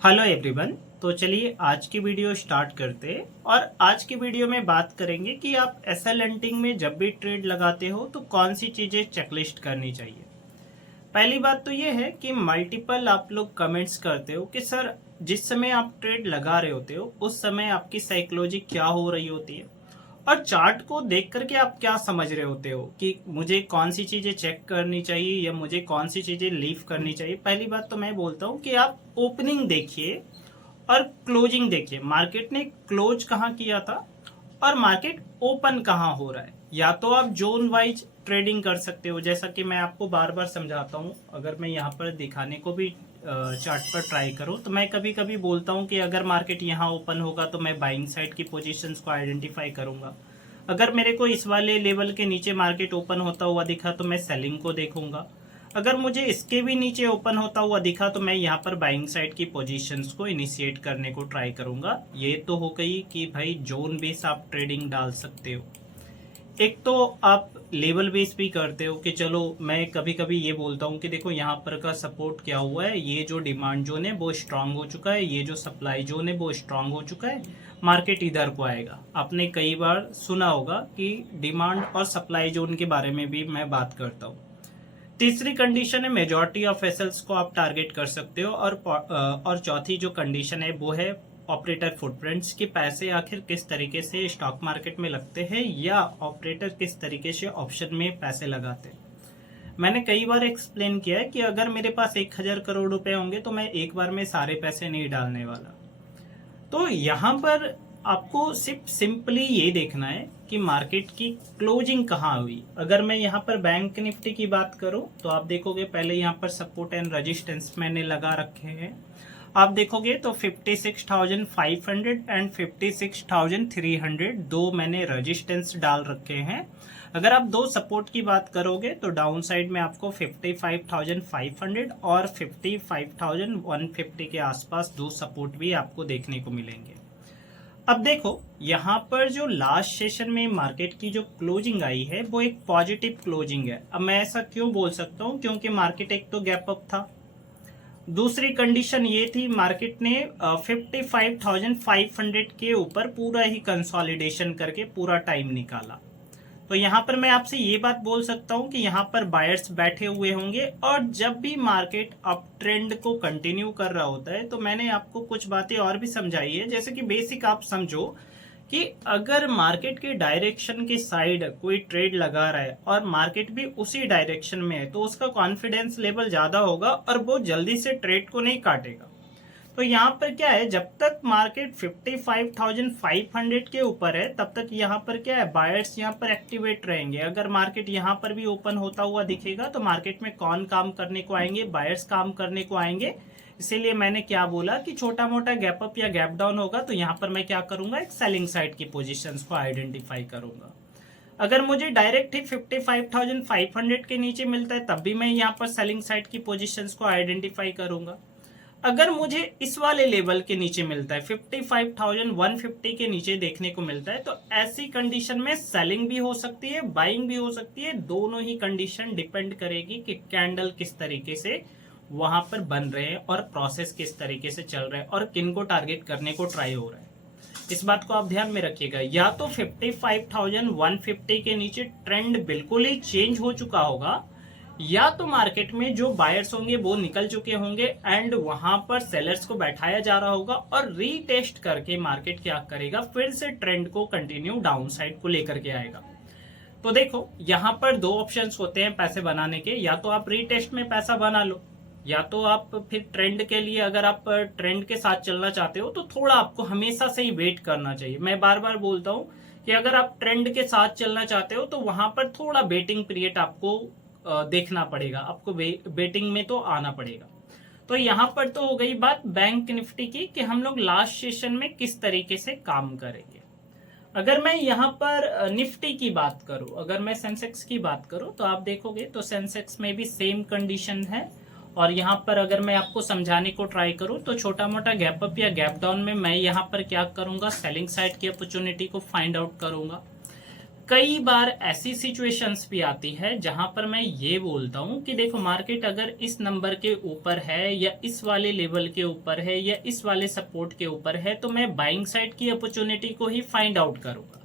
Hello everyone. तो चलिए आज की वीडियो स्टार्ट करते हैं और आज की वीडियो में बात करेंगे कि आप एसएल हंटिंग में जब भी ट्रेड लगाते हो तो कौन सी चीज़ें चेकलिस्ट करनी चाहिए। पहली बात तो ये है कि मल्टीपल आप लोग कमेंट्स करते हो कि सर जिस समय आप ट्रेड लगा रहे होते हो उस समय आपकी साइकोलॉजी क्या हो रही होती है और चार्ट को देख करके आप क्या समझ रहे होते हो कि मुझे कौन सी चीजें चेक करनी चाहिए या मुझे कौन सी चीजें लीव करनी चाहिए। पहली बात तो मैं बोलता हूँ कि आप ओपनिंग देखिए और क्लोजिंग देखिए, मार्केट ने क्लोज कहाँ किया था और मार्केट ओपन कहाँ हो रहा है। या तो आप जोन वाइज ट्रेडिंग कर सकते हो, जैसा कि मैं आपको बार बार समझाता हूँ। अगर मैं यहाँ पर दिखाने को भी चार्ट पर ट्राई करूँ तो मैं कभी कभी बोलता हूँ कि अगर मार्केट यहाँ ओपन होगा तो मैं बाइंग साइड की पोजीशंस को आइडेंटिफाई करूंगा। अगर मेरे को इस वाले लेवल के नीचे मार्केट ओपन होता हुआ दिखा तो मैं सेलिंग को देखूंगा। अगर मुझे इसके भी नीचे ओपन होता हुआ दिखा तो मैं यहाँ पर बाइंग साइड की पोजीशंस को इनिशिएट करने को ट्राई करूंगा। ये तो हो गई कि भाई जोन बेस आप ट्रेडिंग डाल सकते हो। एक तो आप लेवल बेस भी करते हो कि चलो मैं कभी कभी ये बोलता हूँ कि देखो यहाँ पर का सपोर्ट क्या हुआ है, ये जो डिमांड जोन है वो स्ट्रांग हो चुका है, ये जो सप्लाई जोन है वो स्ट्रांग हो चुका है, मार्केट इधर को आएगा। आपने कई बार सुना होगा कि डिमांड और सप्लाई जोन के बारे में भी मैं बात करता हूँ। तीसरी कंडीशन है मेजॉरिटी ऑफ एसेल्स को आप टारगेट कर सकते हो और चौथी जो कंडीशन है वो है ऑपरेटर फुटप्रिंट्स कि पैसे आखिर किस तरीके से स्टॉक मार्केट में लगते हैं या ऑपरेटर किस तरीके से ऑप्शन में पैसे लगाते हैं। मैंने कई बार एक्सप्लेन किया है कि अगर मेरे पास 1000 करोड़ रुपए होंगे तो मैं एक बार में सारे पैसे नहीं डालने वाला। तो यहाँ पर आपको सिर्फ सिंपली ये देखना है कि मार्केट की क्लोजिंग कहाँ हुई। अगर मैं यहाँ पर बैंक निफ्टी की बात करूँ तो आप देखोगे पहले यहाँ पर सपोर्ट एंड रेजिस्टेंस मैंने लगा रखे हैं। आप देखोगे तो 56,500 एंड 56,300 दो मैंने रेजिस्टेंस डाल रखे हैं। अगर आप दो सपोर्ट की बात करोगे तो डाउन साइड में आपको 55,500 और 55,150 के आसपास दो सपोर्ट भी आपको देखने को मिलेंगे। अब देखो यहाँ पर जो लास्ट सेशन में मार्केट की जो क्लोजिंग आई है वो एक पॉजिटिव क्लोजिंग है। अब मैं ऐसा क्यों बोल सकता हूँ, क्योंकि मार्केट एक तो गैप अप था, दूसरी कंडीशन ये थी मार्केट ने 55,500 के ऊपर पूरा ही कंसोलिडेशन करके पूरा टाइम निकाला। तो यहाँ पर मैं आपसे ये बात बोल सकता हूँ कि यहाँ पर बायर्स बैठे हुए होंगे और जब भी मार्केट अप ट्रेंड को कंटिन्यू कर रहा होता है तो मैंने आपको कुछ बातें और भी समझाई है। जैसे कि बेसिक आप समझो कि अगर मार्केट के डायरेक्शन के साइड कोई ट्रेड लगा रहा है और मार्केट भी उसी डायरेक्शन में है तो उसका कॉन्फिडेंस लेवल ज्यादा होगा और वो जल्दी से ट्रेड को नहीं काटेगा। तो यहाँ पर क्या है, जब तक मार्केट 55,500 के ऊपर है तब तक यहाँ पर क्या है, बायर्स यहाँ पर एक्टिवेट रहेंगे। अगर मार्केट यहाँ पर भी ओपन होता हुआ दिखेगा तो मार्केट में कौन काम करने को आएंगे, बायर्स काम करने को आएंगे। इसीलिए मैंने क्या बोला कि छोटा मोटा गैप अप या गैप डाउन होगा तो यहाँ पर मैं क्या करूंगा, एक सेलिंग साइड की पोजीशंस को आइडेंटिफाई करूंगा। अगर मुझे डायरेक्ट ही 55,500 के नीचे मिलता है तब भी मैं यहाँ पर सेलिंग साइड की पोजीशंस को आइडेंटिफाई करूंगा। अगर मुझे इस वाले लेवल के नीचे मिलता है 55,150 के नीचे देखने को मिलता है तो ऐसी कंडीशन में सेलिंग भी हो सकती है, बाइंग भी हो सकती है। दोनों ही कंडीशन डिपेंड करेगी कि कैंडल किस तरीके से वहां पर बन रहे हैं और प्रोसेस किस तरीके से चल रहा है और किन को टारगेट करने को ट्राई हो रहा है। इस बात को आप ध्यान में रखिएगा। या तो 55,150 के नीचे ट्रेंड बिल्कुल ही चेंज हो चुका होगा या तो मार्केट में जो बायर्स होंगे वो निकल चुके होंगे एंड वहां पर सेलर्स को बैठाया जा रहा होगा और रीटेस्ट करके मार्केट क्या करेगा, फिर से ट्रेंड को कंटिन्यू डाउन साइड को लेकर के आएगा। तो देखो यहाँ पर दो ऑप्शंस होते हैं पैसे बनाने के, या तो आप रीटेस्ट में पैसा बना लो या तो आप फिर ट्रेंड के लिए, अगर आप ट्रेंड के साथ चलना चाहते हो तो थोड़ा आपको हमेशा से ही वेट करना चाहिए। मैं बार बार बोलता हूँ कि अगर आप ट्रेंड के साथ चलना चाहते हो तो वहां पर थोड़ा वेटिंग पीरियड आपको देखना पड़ेगा, आपको बेटिंग में तो आना पड़ेगा। तो यहाँ पर तो हो गई बात बैंक निफ्टी की कि हम लोग लास्ट सेशन में किस तरीके से काम करेंगे। अगर मैं यहाँ पर निफ्टी की बात करूं, अगर मैं सेंसेक्स की बात करूं तो आप देखोगे तो सेंसेक्स में भी सेम कंडीशन है। और यहाँ पर अगर मैं आपको समझाने को ट्राई करूं तो छोटा मोटा गैप अप या गैप डाउन में मैं यहाँ पर क्या करूंगा, सेलिंग साइड की अपॉर्चुनिटी को फाइंड आउट करूंगा। कई बार ऐसी सिचुएशंस भी आती है जहां पर मैं ये बोलता हूं कि देखो मार्केट अगर इस नंबर के ऊपर है या इस वाले लेवल के ऊपर है या इस वाले सपोर्ट के ऊपर है तो मैं बाइंग साइड की अपॉर्चुनिटी को ही फाइंड आउट करूंगा।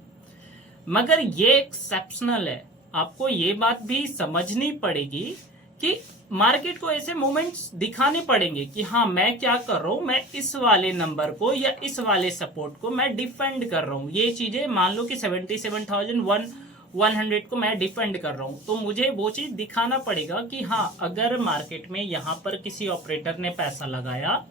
मगर ये एक्सेप्शनल है, आपको ये बात भी समझनी पड़ेगी कि मार्केट को ऐसे मोमेंट्स दिखाने पड़ेंगे कि हाँ मैं क्या कर रहा हूं, मैं इस वाले नंबर को या इस वाले सपोर्ट को मैं डिफेंड कर रहा हूं। ये चीजें मान लो कि 77,100 को मैं डिफेंड कर रहा हूं, तो मुझे वो चीज दिखाना पड़ेगा कि हाँ अगर मार्केट में यहां पर किसी ऑपरेटर ने पैसा लगाया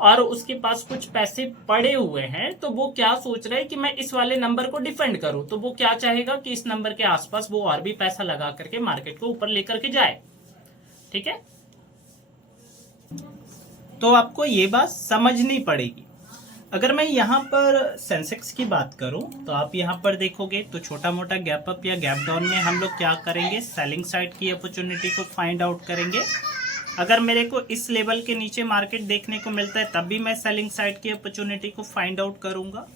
और उसके पास कुछ पैसे पड़े हुए हैं तो वो क्या सोच रहा है कि मैं इस वाले नंबर को डिफेंड करूं, तो वो क्या चाहेगा कि इस नंबर के आसपास वो और भी पैसा लगा करके मार्केट को ऊपर लेकर के जाए। ठीक है, तो आपको ये बात समझनी पड़ेगी। अगर मैं यहाँ पर सेंसेक्स की बात करूं तो आप यहाँ पर देखोगे तो छोटा मोटा गैप अप या गैप डाउन में हम लोग क्या करेंगे, सेलिंग साइड की अपॉर्चुनिटी को फाइंड आउट करेंगे। अगर मेरे को इस लेवल के नीचे मार्केट देखने को मिलता है तब भी मैं सेलिंग साइड की अपॉर्चुनिटी को फाइंड आउट करूंगा।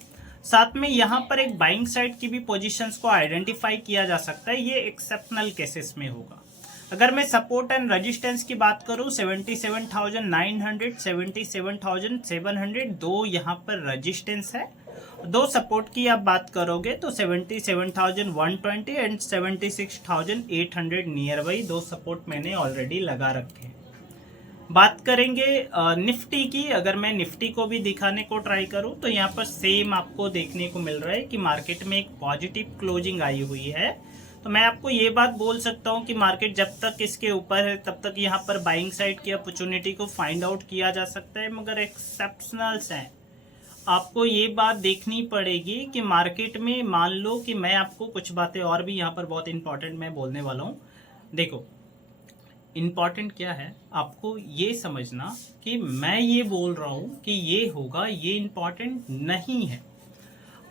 साथ में यहाँ पर एक बाइंग साइड की भी पोजीशंस को आइडेंटिफाई किया जा सकता है, ये एक्सेप्शनल केसेस में होगा। अगर मैं सपोर्ट एंड रेजिस्टेंस की बात करूं 77,900 77,700 दो यहाँ पर रेजिस्टेंस है। दो सपोर्ट की आप बात करोगे तो 77,120 एंड 76,800 नियर बाई दो सपोर्ट मैंने ऑलरेडी लगा रखे हैं। बात करेंगे निफ्टी की। अगर मैं निफ्टी को भी दिखाने को ट्राई करूं तो यहाँ पर सेम आपको देखने को मिल रहा है कि मार्केट में एक पॉजिटिव क्लोजिंग आई हुई है। तो मैं आपको ये बात बोल सकता हूं कि मार्केट जब तक इसके ऊपर है तब तक यहाँ पर बाइंग साइड की अपॉर्चुनिटी को फाइंड आउट किया जा सकता है, मगर एक्सेप्शनल्स हैं। आपको ये बात देखनी पड़ेगी कि मार्केट में मान लो कि मैं आपको कुछ बातें और भी यहाँ पर बहुत इंपॉर्टेंट मैं बोलने वाला हूँ। देखो इंपॉर्टेंट क्या है, आपको ये समझना कि मैं ये बोल रहा हूं कि ये होगा, ये इंपॉर्टेंट नहीं है।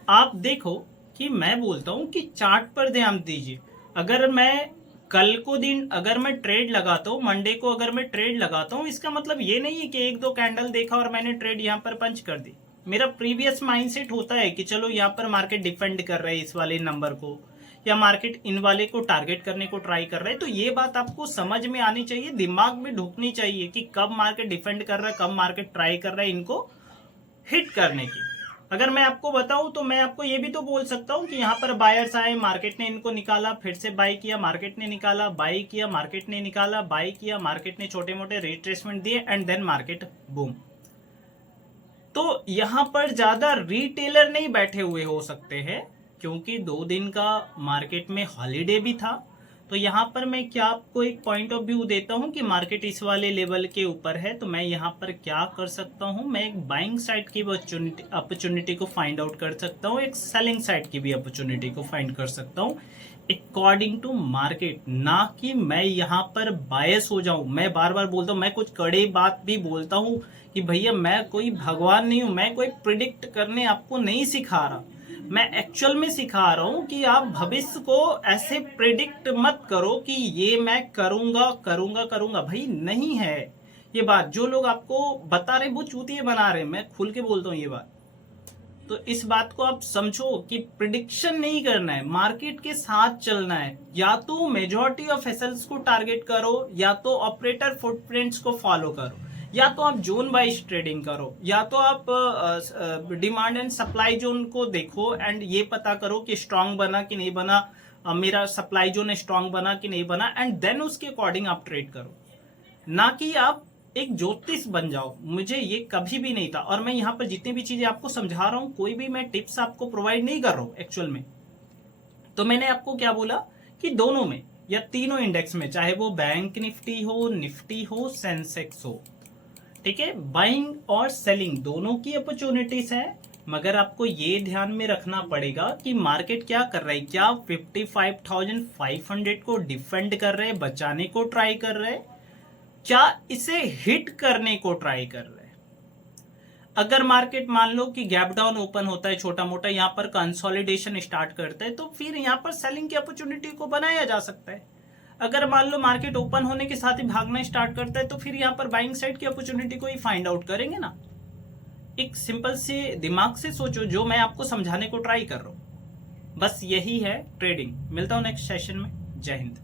आप देखो कि मैं बोलता हूं कि चार्ट पर ध्यान दीजिए। अगर मैं कल को दिन अगर मैं ट्रेड लगाता हूं, मंडे को अगर मैं ट्रेड लगाता हूं, इसका मतलब ये नहीं है कि एक दो कैंडल देखा और मैंने ट्रेड यहां पर पंच कर दी। मेरा प्रीवियस माइंडसेट होता है कि चलो यहाँ पर मार्केट डिफेंड कर रहा है इस वाले नंबर को, या मार्केट इन वाले को टारगेट करने को ट्राई कर रहा है। तो ये बात आपको समझ में आनी चाहिए, दिमाग में ढुकनी चाहिए कि कब मार्केट डिफेंड कर रहा है, कब मार्केट ट्राई कर रहा है इनको हिट करने की। अगर मैं आपको बताऊं तो मैं आपको ये भी तो बोल सकता हूं कि यहाँ पर बायर्स आए, मार्केट ने इनको निकाला, फिर से बाई किया, मार्केट ने निकाला, बाई किया, मार्केट ने निकाला, बाई किया, मार्केट ने छोटे मोटे रिट्रेसमेंट दिए एंड देन मार्केट बूम। तो यहाँ पर ज्यादा रिटेलर नहीं बैठे हुए हो सकते हैं क्योंकि 2 दिन का मार्केट में हॉलीडे भी था। तो यहाँ पर मैं क्या आपको एक पॉइंट ऑफ व्यू देता हूँ कि मार्केट इस वाले लेवल के ऊपर है तो मैं यहाँ पर क्या कर सकता हूँ, मैं एक बाइंग साइड की अपॉर्चुनिटी को फाइंड आउट कर सकता हूँ, एक सेलिंग साइड की भी अपॉर्चुनिटी को फाइंड कर सकता हूँ अकॉर्डिंग टू मार्केट, ना कि मैं यहाँ पर बायस हो जाऊं। मैं बार बार बोलता हूँ, मैं कुछ कड़े बात भी बोलता हूँ कि भैया मैं कोई भगवान नहीं हूं, मैं कोई प्रिडिक्ट करने आपको नहीं सिखा रहा, मैं एक्चुअल में सिखा रहा हूं कि आप भविष्य को ऐसे प्रिडिक्ट मत करो कि ये मैं करूंगा करूंगा करूंगा। भाई नहीं है ये बात, जो लोग आपको बता रहे वो चूतिए बना रहे, मैं खुल के बोलता हूँ ये बात। तो इस बात को आप समझो कि प्रिडिक्शन नहीं करना है, मार्केट के साथ चलना है। या तो मेजॉरिटी ऑफ एसेट्स को टारगेट करो, या तो ऑपरेटर फुटप्रिंट्स को फॉलो करो, या तो आप जोन वाइज ट्रेडिंग करो, या तो आप डिमांड एंड सप्लाई जोन को देखो एंड ये पता करो कि स्ट्रांग बना कि नहीं बना, मेरा सप्लाई जोन स्ट्रांग बना कि नहीं बना, एंड देन उसके अकॉर्डिंग आप ट्रेड करो, ना कि आप एक ज्योतिष बन जाओ। मुझे ये कभी भी नहीं था, और मैं यहाँ पर जितनी भी चीजें आपको समझा रहा हूँ कोई भी मैं टिप्स आपको प्रोवाइड नहीं कर रहा हूँ एक्चुअल में। तो मैंने आपको क्या बोला कि दोनों में या तीनों इंडेक्स में, चाहे वो बैंक निफ्टी हो, सेंसेक्स हो, ठीक है, बाइंग और सेलिंग दोनों की अपॉर्चुनिटीज है। मगर आपको ये ध्यान में रखना पड़ेगा कि मार्केट क्या कर रहा है, क्या 55,500 को डिफेंड कर रहे हैं, बचाने को ट्राई कर रहे हैं, क्या इसे हिट करने को ट्राई कर रहे हैं। अगर मार्केट मान लो कि गैप डाउन ओपन होता है छोटा मोटा, यहां पर कंसोलिडेशन स्टार्ट करता है, तो फिर यहां पर सेलिंग की अपॉर्चुनिटी को बनाया जा सकता है। अगर मान लो मार्केट ओपन होने के साथ ही भागना स्टार्ट करता है तो फिर यहां पर बाइंग साइड की अपॉर्चुनिटी को ही फाइंड आउट करेंगे ना। एक सिंपल से दिमाग से सोचो, जो मैं आपको समझाने को ट्राई कर रहा हूं। बस यही है ट्रेडिंग। मिलता हूँ नेक्स्ट सेशन में। जय हिंद।